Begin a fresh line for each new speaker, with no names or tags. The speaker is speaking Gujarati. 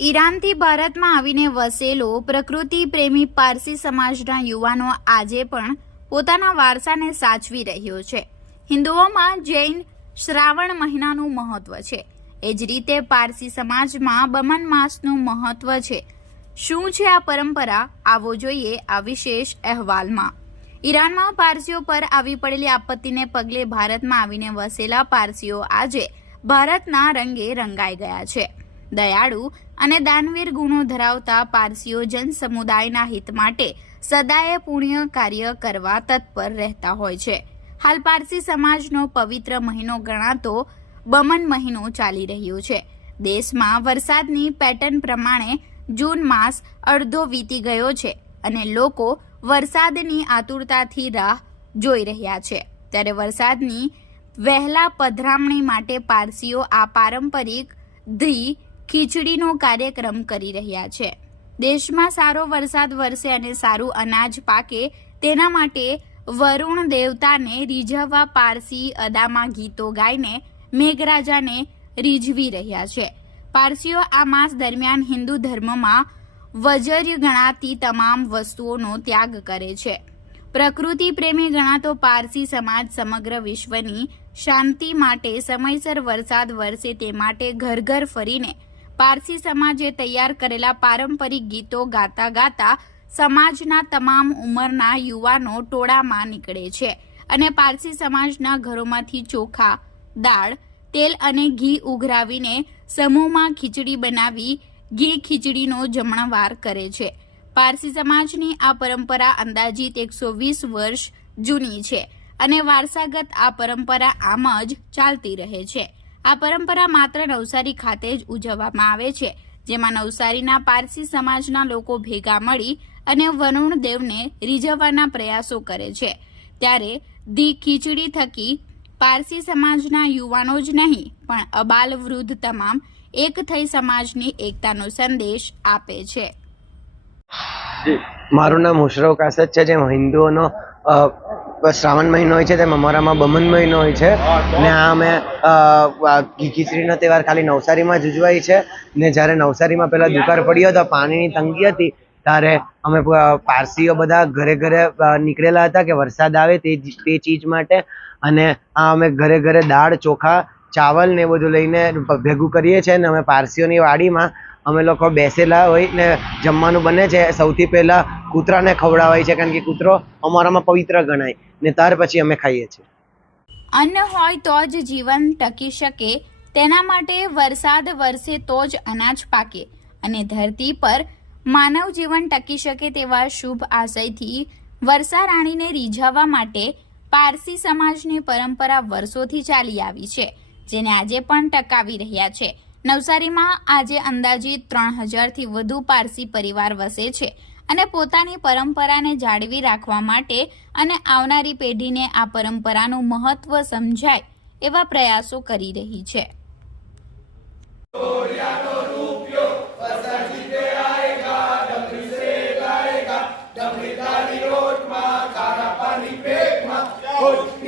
ઈરાનથી ભારતમાં આવીને વસેલો પ્રકૃતિ પ્રેમી પારસી સમાજના યુવાનો આજે પણ પોતાના વારસાને સાચવી રહ્યો છે. હિન્દુઓમાં જૈન શ્રાવણ મહિનાનું મહત્વ છે. એ જ રીતે પારસી સમાજમાં બમન માસનું મહત્વ છે. શું છે આ પરંપરા? આવો જોઈએ આ વિશેષ અહેવાલમાં. ઈરાનમાં પારસીઓ પર આવી પડેલી આપત્તિને પગલે ભારતમાં આવીને વસેલા પારસીઓ આજે ભારતના રંગે રંગાઈ ગયા છે. દયાળુ અને દાનવીર ગુણો ધરાવતા પારસીઓ જન સમુદાયના હિત માટે સદાય પુણ્ય કાર્ય કરવા તત્પર રહેતા હોય છે. હાલ પારસી સમાજનો પવિત્ર મહિનો ગણાતો બમન મહિનો ચાલી રહ્યો છે. દેશમાં વરસાદની પેટર્ન પ્રમાણે જૂન માસ અડધો વીતી ગયો છે અને લોકો વરસાદની આતુરતાથી રાહ જોઈ રહ્યા છે. ત્યારે વરસાદની વહેલા પધરામણી માટે પારસીઓ આ પારંપરિક ધી ખીચડીનો કાર્યક્રમ કરી રહ્યા છે. દેશમાં સારો વરસાદ વરસે અને સારું અનાજ પાકે તેના માટે વરુણ દેવતાને રીઝવવા પારસી અદામાં ગીતો ગાઈને મેઘરાજાને રીઝવી રહ્યા છે. પારસીઓ આ માસ દરમિયાન હિન્દુ ધર્મમાં વજર્ય ગણાતી તમામ વસ્તુઓનો ત્યાગ કરે છે. પ્રકૃતિ પ્રેમી ગણાતો પારસી સમાજ સમગ્ર વિશ્વની શાંતિ માટે સમયસર વરસાદ વરસે તે માટે ઘર ઘર ફરીને પારસી સમાજે તૈયાર કરેલા પારંપરિક ગીતો ગાતા ગાતા સમાજના તમામ ઉંમરના યુવાનો ટોળામાં નીકળે છે અને પારસી સમાજના ઘરોમાંથી ચોખા, દાળ, તેલ અને ઘી ઉઘરાવીને સમૂહમાં ખીચડી બનાવી ઘી ખીચડીનો જમણવાર કરે છે. પારસી સમાજની આ પરંપરા અંદાજિત એકસો વીસ વર્ષ જૂની છે અને વારસાગત આ પરંપરા આમ જ ચાલતી રહે છે. આ પરંપરા માત્ર નવસારી ખાતે જ ઉજવવામાં આવે છે, જેમાં નવસારીના પારસી સમાજના લોકો ભેગા મળી અને વરુણ દેવને રીઝવવાના પ્રયાસો કરે છે. ત્યારે ધી ખીચડી થકી પારસી સમાજના યુવાનો જ નહીં, પણ અબાલ વૃદ્ધ તમામ એક થઈ સમાજની એકતાનો સંદેશ આપે છે.
મારું નામ મુશરફ કાસદ છે જે હિન્દુઓનો શ્રાવણ મહિનો હોય છે તેમ અમારામાં બમન મહિનો હોય છે. ને આ અમે ખીચડીનો તહેવાર ખાલી નવસારીમાં જ ઉજવાય છે. ને જ્યારે નવસારીમાં પહેલાં દુકાળ પડ્યો હતો પાણીની તંગી હતી ત્યારે અમે પારસીઓ બધા ઘરે ઘરે નીકળેલા હતા કે વરસાદ આવે તે તે ચીજ માટે. અને આ અમે ઘરે ઘરે દાળ ચોખા ચાવલ ને એ બધું લઈને ભેગું કરીએ છીએ ને અમે પારસીઓની વાડીમાં અમે લોકો બેસેલા હોય ને જમવાનું બને છે. સૌથી પહેલા કૂતરાને ખવડાવાય છે કારણ કે કૂતરો અમારામાં પવિત્ર ગણાય ને ત્યાર પછી અમે ખાઈએ છીએ.
અન્ન હોય તો જ જીવન ટકી શકે, તેના માટે વરસાદ વરસે તો જ અનાજ પાકે અને ધરતી પર માનવ જીવન ટકી શકે તેવા શુભ આશયથી વર્ષા રાણીને રીઝવવા માટે પારસી સમાજની પરંપરા વર્ષોથી ચાલી આવી છે, જેને આજે પણ ટકાવી રહ્યા છે. નવસારીમાં આજે અંદાજિત ત્રણ હજારથી વધુ પારસી પરિવાર વસે છે અને પોતાની પરંપરાને જાળવી રાખવા માટે અને આવનારી પેઢીને આ પરંપરાનું મહત્વ સમજાય એવા પ્રયાસો કરી રહી છે
Oh!